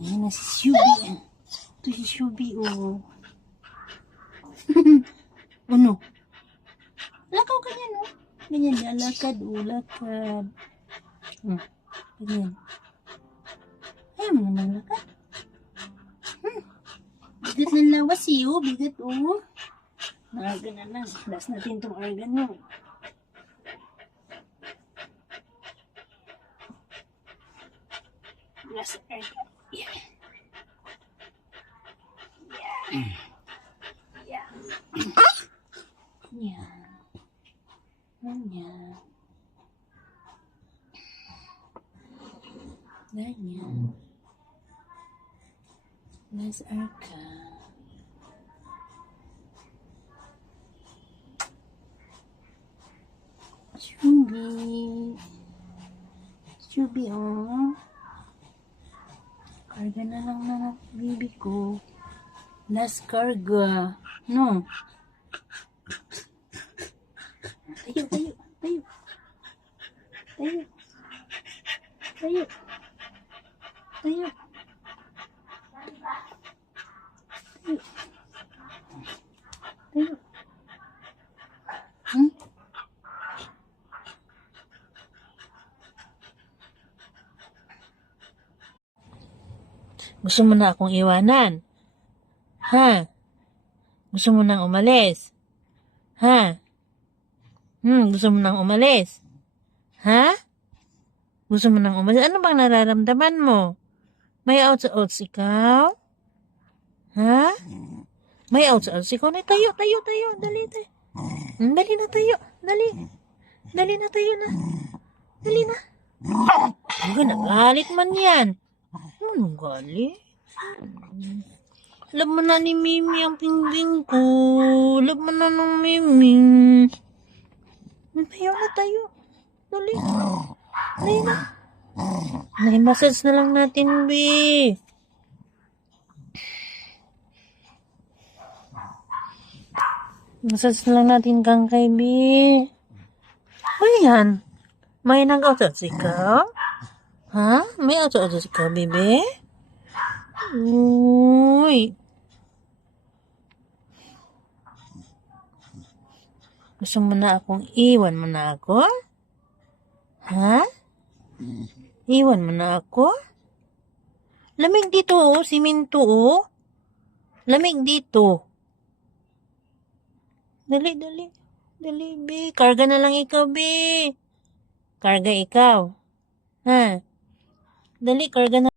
Ayan na si Shubi. Ito si Shubi, oh. Ano? Lakaw ganyan, oh. Ganyan yan, lakad, oh, lakad. Ganyan. Ayaw mo naman lakad. Bigat ng lawas, oh. Bigat, oh. Naaga na lang. Last natin itong argan, oh. Last argan. Yeah. Yeah. Yeah. Yeah. Ganyan. Ganyan. Last argan. Shubi. Shubi, oh. Karga na lang na baby ko. Last karga. No. Tayo, tayo, tayo. Tayo. Tayo. Tayo. Tayo. Tayo. Gusto mo na akong iwanan? Ha? Gusto mo nang umalis? Ha? Gusto mo nang umalis? Ha? Gusto mo nang umalis? Ano bang nararamdaman mo? May outs-outs ikaw? Ha? May outs-outs ikaw? Tayo, tayo, tayo. Dali, tayo. Dali na tayo. Dali. Dali na tayo na. Dali na. Nagalit man yan. Anong galit? Alam mo na ni Mimi ang pingging ko. Alam mo na ng Mimi. Tayo na tayo. Dali. Dali na. Nai-massage na lang natin, B. Massage na lang natin kang kay B. Ayan. May nag-outside ikaw? Ha? May outside ikaw, bebe? Uy. Gusto mo na akong iwan mo na ako? Ha? Iwan mo na ako? Lamig dito, oh. Siminto, oh. Lamig dito. Dali, dali. Dali, be. Karga na lang ikaw, be. Karga ikaw. Ha? Dali, karga na.